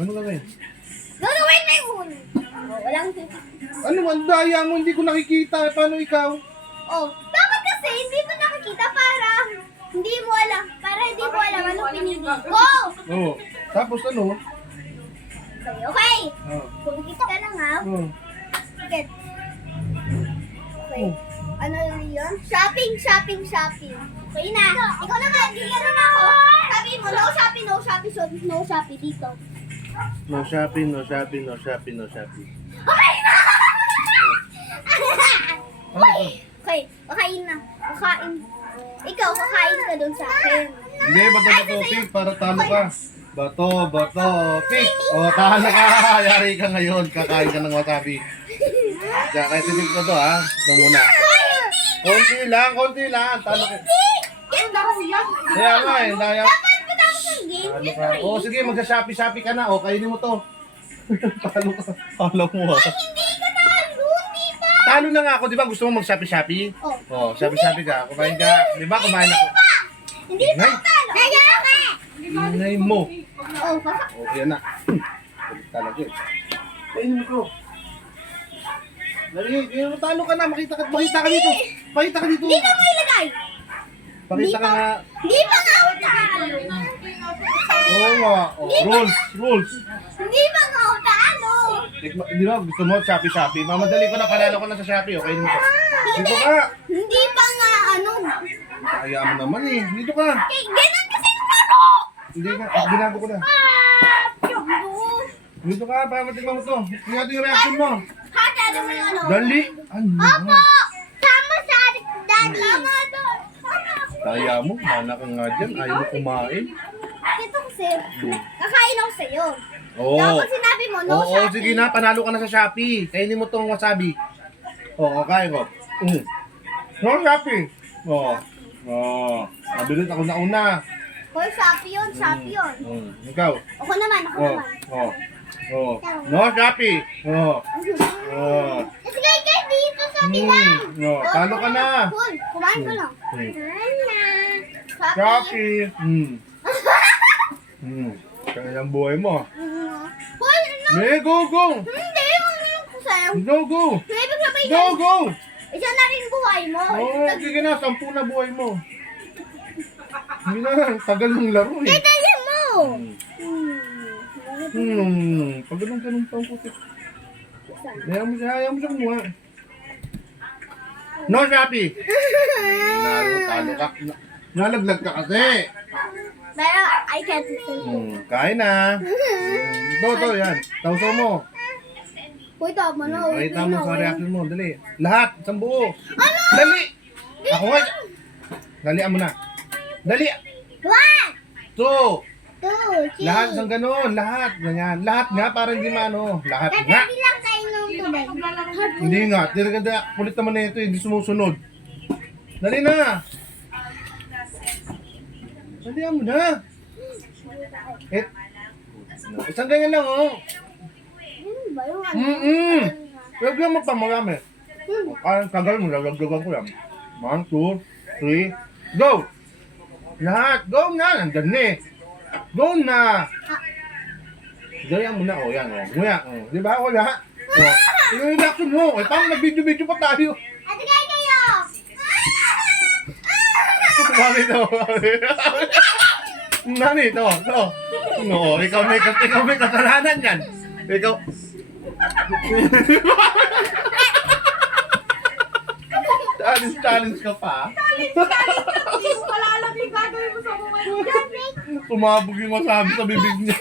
Ano gagawin? Gagawin mo yun. Walang Ano man, daya mo, hindi ko nakikita. Paano ikaw? Oh, dapat kasi hindi mo nakikita para hindi mo alam. Para hindi mo alam anong pinili ko. Oo. Tapos ano? Okay, okay. Oh. Kumikita ka lang ha. Oh. Get. Okay. Ano yun? Shopping. Okay na. Ikaw naman, bigyan na ako. Sabi mo, no shopping, no shopping, so no shopping dito. No shopping, no shopping, no shopping, no shopping. Okay na! Ano to? Okay, kakain na. Kakain. Ikaw, kakain ka doon sa akin. Hindi, bato, pick, para talo ka. Bato, pick. O, talo ka. Yari ka ngayon. Kakain ka ng wasabi. Diyan, kahit hindi ko to ha. Ito muna. Konti lang. Talo ka. Kaya nga eh, daya. Dapat matapos ang game. Talo ka. O, sige, magsa-shopee ka na. O, kainin mo to. Talo ka. Talo mo ha. Hindi ka talo, di ba? Talo na nga ako, di ba? Gusto mo mag-shopee? Oh. O, shopee ka. Kumain ka. Di ba? Kumain ako. Hindi pa Nay. talo. Kaya ka. Ingay mo. Oh, kaka. O, yan na. Talaga eh. Kainin mo ko. Dali, talo ka na. Makita ka dito. Pakita ka dito. Dito mo ilagay. Pakita ka nga. Di pa nga ako talo. Oo nga. O, rules. Hindi pa nga ako talo. Di ba, gusto mo Shopee. Mamadali ko na, panalo ko na sa Shopee. Okay, mo ko. Dito ka. Hindi pa nga ano. Kaya mo naman eh. Dito ka. Ganun kasi yung talo. Hindi ka. Binago ko na. Dito ka, para matigman mo to. Tingnan yung reaction mo. Ha, dado mo yung ano? Dali. Ano? Opo! Sama sa daddy. Sama doon. Kaya mo, mana ka nga dyan. Ayaw mo kumain. Ito kasi, kakain ako sa'yo. Oo. Tapos sinabi mo, no Oo, shopping. sige na, panalo ka na sa Shopee. Kainin mo tong wasabi. Oo, kain ko. No Shopee. Oo. Nabilis ako na una. Hoy, Shopee yun. Ikaw. Ako naman. No Shopee. Sige, guys, dito sa bilang. Talo ka na. Hoy, kumain ko lang. Shopee. Kaya ang buhay mo. Hoy, ano? Go. Hindi, ano ko sa'yo? Go. Ibig sabihin, Go. isa na rin buhay mo. Sige na, 10 na buhay mo. Hindi na, tagal ng laro eh. Dali mo. Pag ganun pa ang putik. Hayaan mo siya kumuha. No, Shopee! Talo ka. Nalaglag ka kasi. Pero, I can't listen. Kain na. Ito, yan. Tauso mo. Uy, tama na. Pakita mo sa reaction mo. Dali. Lahat. Isang buo. Dali! Ako nga. Dalian mo na. Dali! 1, 2. 2, 3. Lahat isang ganun. Lahat. Ganyan. Lahat nga para hindi maano. Lahat nga. Hindi lang tayo nung tubig. Hindi nga. Tinaganda. Kulit naman na ito. Hindi sumusunod. Dali na. Dalian mo na. Isang ganyan lang oh. Ba yung Huwag lang magpamarami. Kaya tagal mo. Lalagdagan ko yan. 1, 2, 3. Go! Lahat. Go na. Nandun na eh. Go na. Ganyan mo na. O yan. Nguya. Di ba? Wala. Yung reaction mo. Eh, parang nag-video pa tayo. Ate kayo! Mami to. Nani to. No, ikaw may kasalanan yan. Ikaw. Challenge ka pa. Hindi ko pala alam yung gagawin mo sa mga yan. Sumabog yung wasabi sa bibig niya.